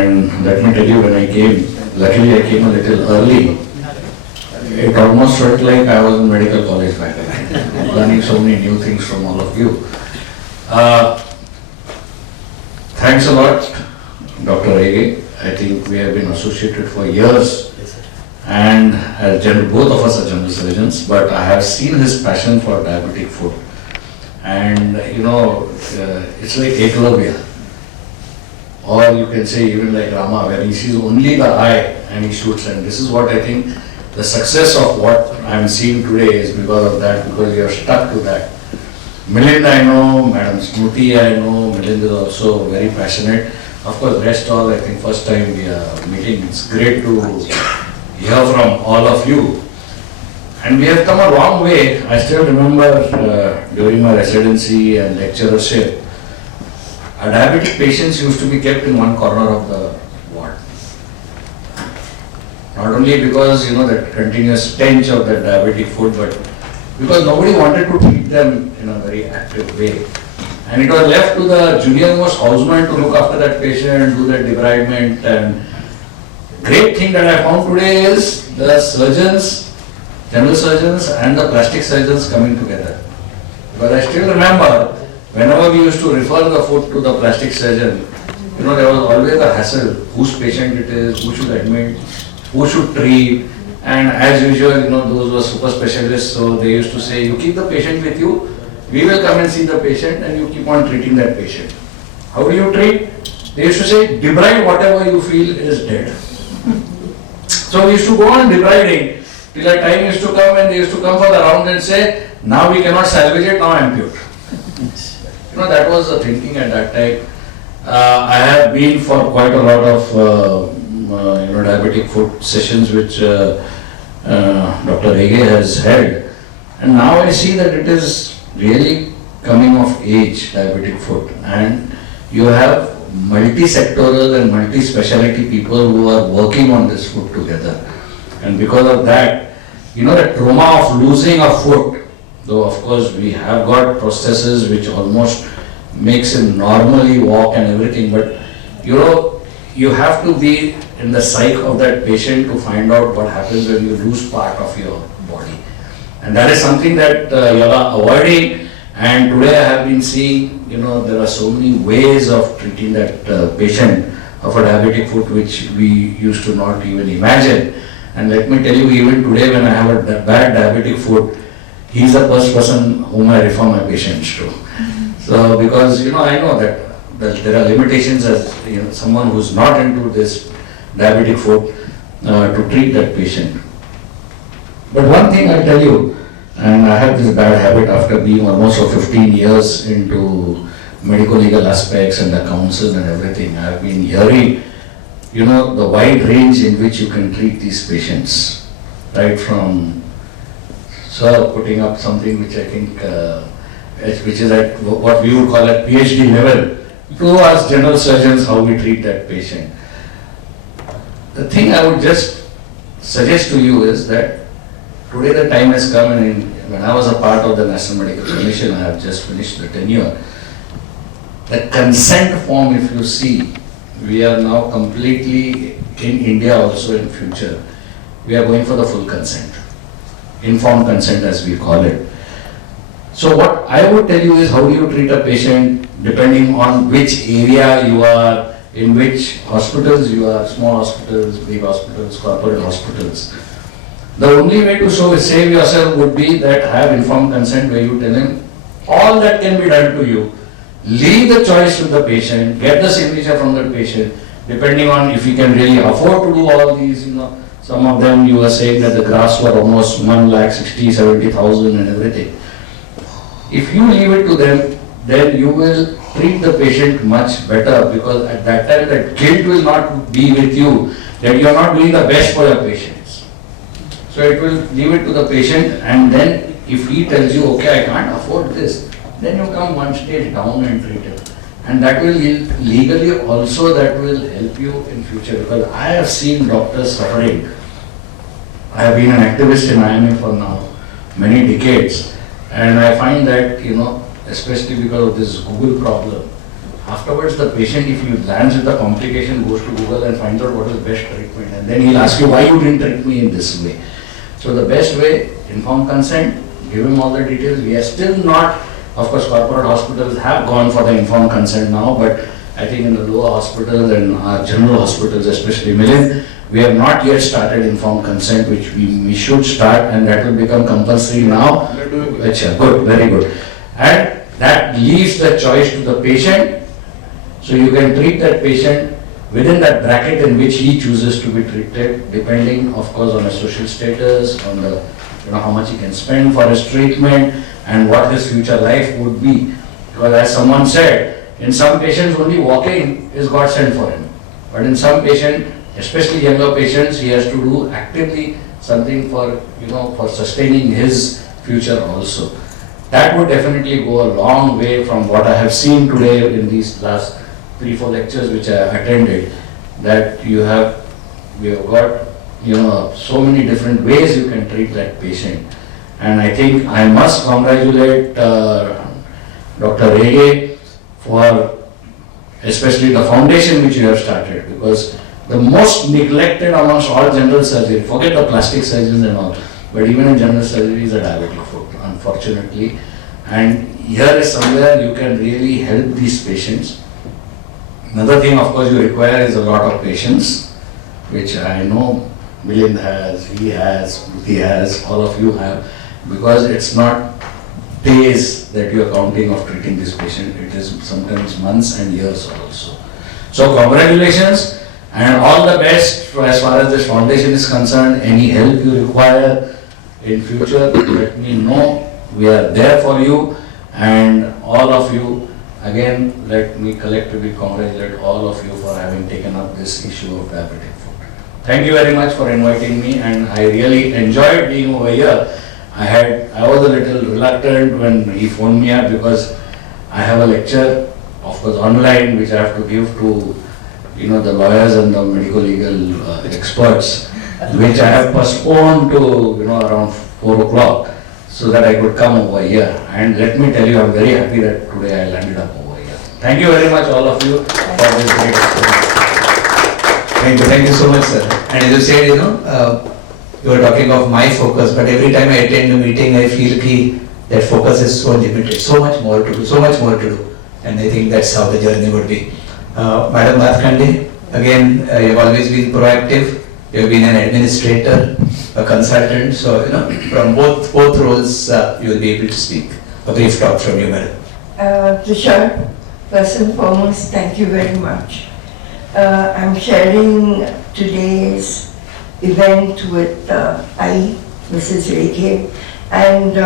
And let me tell you, when I came, luckily I came a little early. It almost felt like I was in medical college back then, learning so many new things from all of you. Thanks a lot, Dr. Ege. I think we have been associated for years, and as both of us are general surgeons, but I have seen his passion for diabetic food. And you know, it's like Eklavya, or you can say even like Rama, where he sees only the eye and he shoots. And this is what I think the success of what I am seeing today is because of that, because you are stuck to that. Milind I know, Madam Smruti I know, Milind is also very passionate. Of course, rest all, I think first time we are meeting. It's great to hear from all of you. And we have come a long way. I still remember during my residency and lecturership, our diabetic patients used to be kept in one corner of the ward. Not only because, you know, that continuous stench of that diabetic food, but because nobody wanted to treat them in a very active way. And it was left to the junior most houseman to look after that patient, do that debridement. And great thing that I found today is the surgeons, general surgeons and the plastic surgeons coming together. But I still remember, whenever we used to refer the foot to the plastic surgeon, you know, there was always a hassle, whose patient it is, who should admit, who should treat. And as usual, you know, those were super specialists, so they used to say, you keep the patient with you, we will come and see the patient and you keep on treating that patient. How do you treat? They used to say, debride whatever you feel is dead. So we used to go on debriding till a time used to come and they used to come for the round and say, now we cannot salvage it, now ampute. You know, that was the thinking at that time. I have been for quite a lot of you know, diabetic foot sessions which Dr. Ege has held, and now I see that it is really coming of age, diabetic foot, and you have multi-sectoral and multi-speciality people who are working on this foot together. And because of that, you know, the trauma of losing a foot, though of course we have got prostheses which almost makes him normally walk and everything, but you know, you have to be in the psyche of that patient to find out what happens when you lose part of your body. And that is something that you are avoiding. And today I have been seeing, you know, there are so many ways of treating that patient of a diabetic foot which we used to not even imagine. And let me tell you, even today when I have a bad diabetic foot, he is the first person whom I refer my patients to. So because, you know, I know that there are limitations as, you know, someone who is not into this diabetic foot to treat that patient. But one thing I tell you, and I have this bad habit after being almost for 15 years into medical legal aspects and the council and everything, I have been hearing, you know, the wide range in which you can treat these patients, right from putting up something which I think which is at what we would call at PhD level, to us general surgeons how we treat that patient. The thing I would just suggest to you is that today the time has come, and when I was a part of the National Medical Commission, I have just finished the tenure. The consent form, if you see, we are now completely in India also in future. We are going for the full consent, informed consent as we call it. So what I would tell you is, how do you treat a patient depending on which area you are, in which hospitals you are, small hospitals, big hospitals, corporate hospitals. The only way to save yourself would be that have informed consent where you tell him all that can be done to you. Leave the choice with the patient, get the signature from the patient, depending on if he can really afford to do all these, you know. Some of them you were saying that the graphs were almost 1,60,000-70,000 and everything. If you leave it to them, then you will treat the patient much better, because at that time that guilt will not be with you, that you are not doing the best for your patients. So it will leave it to the patient, and then if he tells you, okay, I can't afford this, then you come one stage down and treat it. And that will legally also, that will help you in future, because I have seen doctors suffering. I have been an activist in IMA for now many decades, and I find that, you know, especially because of this Google problem, afterwards the patient, if he lands with a complication, goes to Google and finds out what is the best treatment, and then he'll ask you why you didn't treat me in this way. So the best way, informed consent, give him all the details. We are still not, of course corporate hospitals have gone for the informed consent now, but I think in the lower hospitals and general hospitals, especially Milind, we have not yet started informed consent, which we should start, and that will become compulsory now. Good, very good. And that leaves the choice to the patient, so you can treat that patient within that bracket in which he chooses to be treated, depending of course on his social status, on the how much he can spend for his treatment, and what his future life would be. Because as someone said, in some patients only walking is God sent for him, but in some patient, especially younger patients, he has to do actively something for for sustaining his future also. That would definitely go a long way from what I have seen today in these last 3-4 lectures which I attended, that we have got so many different ways you can treat that patient. And I think I must congratulate Dr. Rege for especially the foundation which you have started, because the most neglected amongst all general surgery, forget the plastic surgeons and all, but even in general surgery is a diabetic foot, unfortunately. And here is somewhere you can really help these patients. Another thing, of course, you require is a lot of patience, which I know Milind has, he has, Ruti has, all of you have, because it's not days that you are counting of treating this patient, it is sometimes months and years also. So congratulations and all the best as far as this foundation is concerned. Any help you require in future, let me know. We are there for you, and all of you, again, let me collectively congratulate all of you for having taken up this issue of diabetic foot. Thank you very much for inviting me, and I really enjoyed being over here. I was a little reluctant when he phoned me up, because I have a lecture, of course online, which I have to give to the lawyers and the medical legal experts, which I have postponed to around 4 o'clock, so that I could come over here. And let me tell you, I'm very happy that today I landed up over here. Thank you very much, all of you, for this great experience. Thank you so much, sir. And as you said, you were talking of my focus, but every time I attend a meeting, I feel that focus is so limited, so much more to do, and I think that's how the journey would be. Madam Bhatkande, again, you've always been proactive. You've been an administrator, a consultant, so from both roles, you will be able to speak. A brief talk from you, madam. Tushar, first and foremost, thank you very much. I'm sharing today's event with Mrs. Rege and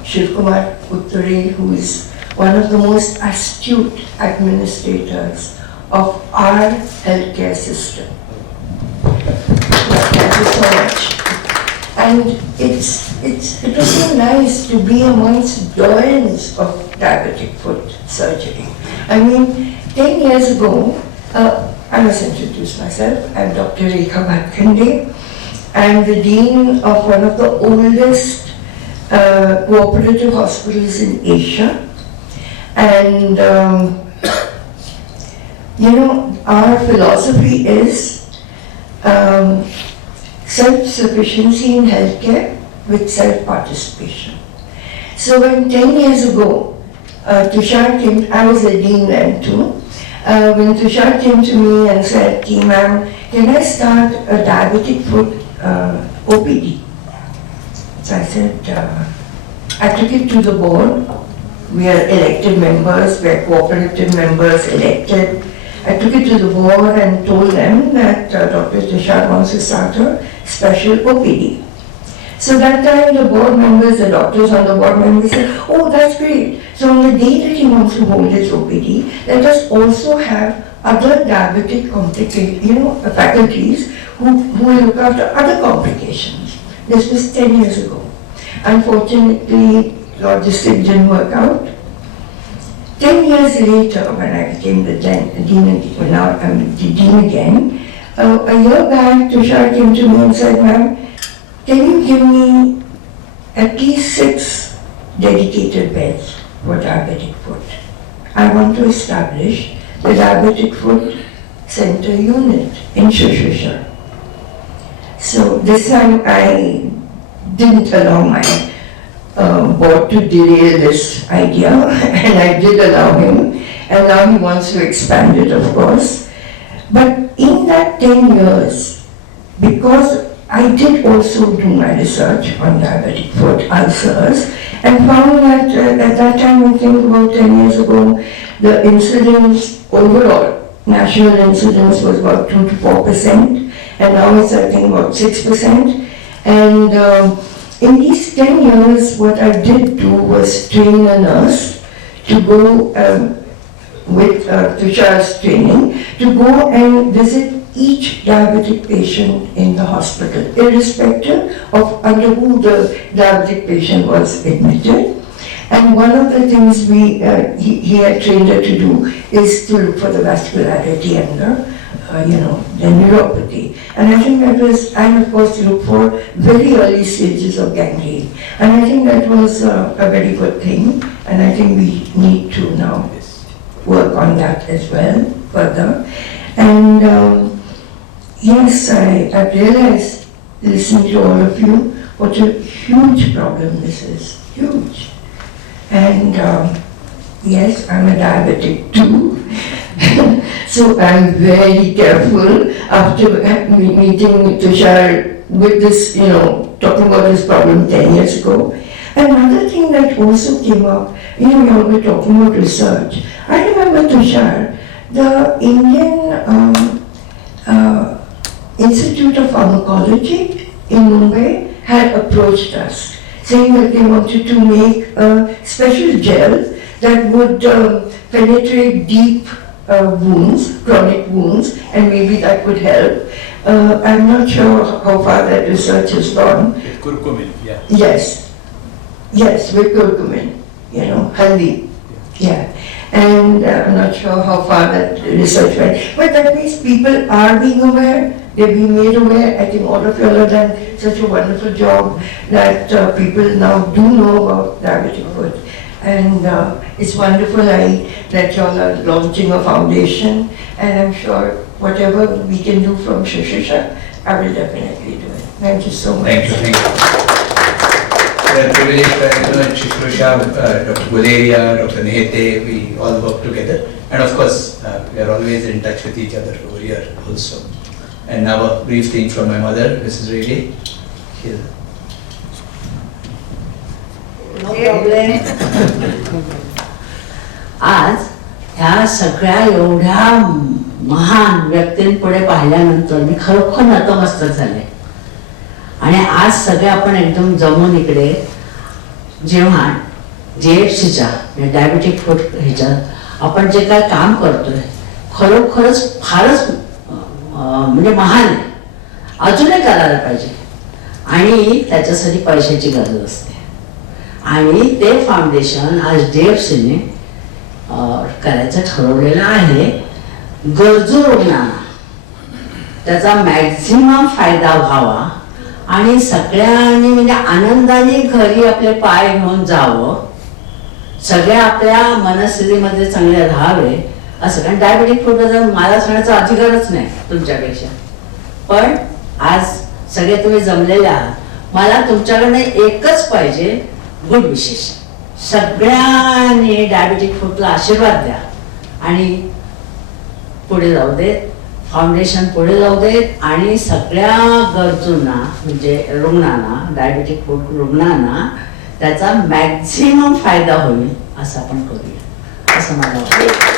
Shivkumar Uttare, who is one of the most astute administrators of our healthcare system. Thank you so much. And it was so nice to be amongst doyens of diabetic foot surgery. I mean, 10 years ago, I must introduce myself. I'm Dr. Rekha Bhatkande. I'm the dean of one of the oldest cooperative hospitals in Asia. And our philosophy is self-sufficiency in healthcare with self-participation. So when 10 years ago, Tushar came, I was a dean then too, when Tushar came to me and said, ma'am, can I start a diabetic foot OPD? So I said, I took it to the board. We are elected members, we are cooperative members elected. I took it to the board and told them that Dr. Tushar wants to start a special OPD. So that time the board members, the doctors on the board members said, oh, that's great. So on the day that he wants to hold his OPD, let us also have other diabetic faculties who will look after other complications. This was 10 years ago. Unfortunately, logistics didn't work out. 10 years later, when I became the dean, now I'm the dean again, a year back, Tushar came to me and said, ma'am, can you give me at least 6 dedicated beds for diabetic foot? I want to establish the Diabetic Foot Center unit in Shushusha. So this time I didn't allow my board to derail this idea, and I did allow him, and now he wants to expand it, of course. But in that 10 years, because I did also do my research on diabetic foot ulcers, and found that at that time, I think about 10 years ago, the incidence overall, national incidence was about 2 to 4%, and now it's I think about 6%. And in these 10 years, what I did do was train a nurse to go with Tushar's training, to go and visit each diabetic patient in the hospital, irrespective of under who the diabetic patient was admitted. And one of the things he had trained her to do is to look for the vascularity and the neuropathy. And I think that was, and of course to look for very early stages of gangrene. And I think that was a very good thing. And I think we need to now work on that as well further. And yes, I realized, listening to all of you, what a huge problem this is, huge. And yes, I'm a diabetic too. So I'm very careful after meeting Tushar with this, talking about this problem 10 years ago. Another thing that also came up, we all were talking about research. I remember Tushar, the Indian Institute of Pharmacology in Mumbai had approached us, saying that they wanted to make a special gel that would penetrate deep wounds, chronic wounds, and maybe that would help. I'm not sure how far that research has gone. With curcumin, yeah. Yes, with curcumin, haldi. Yeah. And I'm not sure how far that research went. But that means people are being aware, they're being made aware. I think all of you all have done such a wonderful job that people now do know about diabetic foot. And it's wonderful that you all are launching a foundation, and I'm sure whatever we can do from Shushusha, I will definitely do it. Thank you so much. Thank you. We are privileged that Shushusha, Dr. Guleria, Dr. Nehete, we all work together. And of course, we are always in touch with each other over here also. And now a brief thing from my mother, Mrs. Reilly. Here. No problem. आज ह्या सगळ्या एवढ्या महान व्यक्तींपुढे पाहिल्यानंतर मी खरोखर नतमस्तक झाले. आणि आज सगळे आपण एकदम जमून इकडे जेव्हा DFCच्या डायबेटिक फूट ह्याच्यात आपण जे काय काम करतोय खरोखरच फारच म्हणजे महान आहे. अजूनही करायला पाहिजे. आणि त्याच्यासाठी पैशाची गरज असते. आणि ते फाउंडेशन आज DFCने करायचं ठरवलेलं आहे. गरजू रुग्णांना त्याचा मॅक्झिमम फायदा व्हावा आणि सगळ्यांनी म्हणजे आनंदाने घरी आपले पाय घेऊन जावं. सगळ्या आपल्या मनस्थितीमध्ये चांगले राहावे असं. कारण डायबेटिक फूट मला सांगण्याचा अधिकारच नाही तुमच्यापेक्षा. पण आज सगळे तुम्ही जमलेले आहात. मला तुमच्याकडनं एकच पाहिजे, गुड विशेष. सगळ्यांनी डायबेटिक फूटला आशीर्वाद द्या आणि पुढे जाऊ देत. फाउंडेशन पुढे जाऊ देत आणि सगळ्या गरजूंना म्हणजे रुग्णांना, डायबेटिक फूट रुग्णांना त्याचा मॅक्झिमम फायदा होईल असं आपण करूया असं मला वाटतं.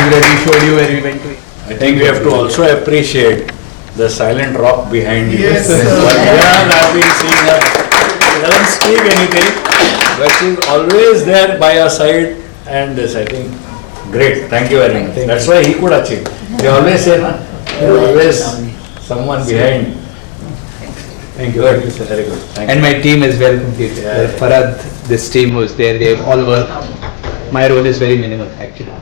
particularly showed you where we went to. I think we have to also appreciate the silent rock behind you. Yes, sir. But I've been seeing her. She doesn't speak anything, but she's always there by your side, and this, I think, great. Thank you very much. That's why he could achieve. They always say, na, there's always someone behind. Thank you. Very good. Thank And you. my team is well completed. Yeah. Farad, this team was there, they all work. My role is very minimal actually.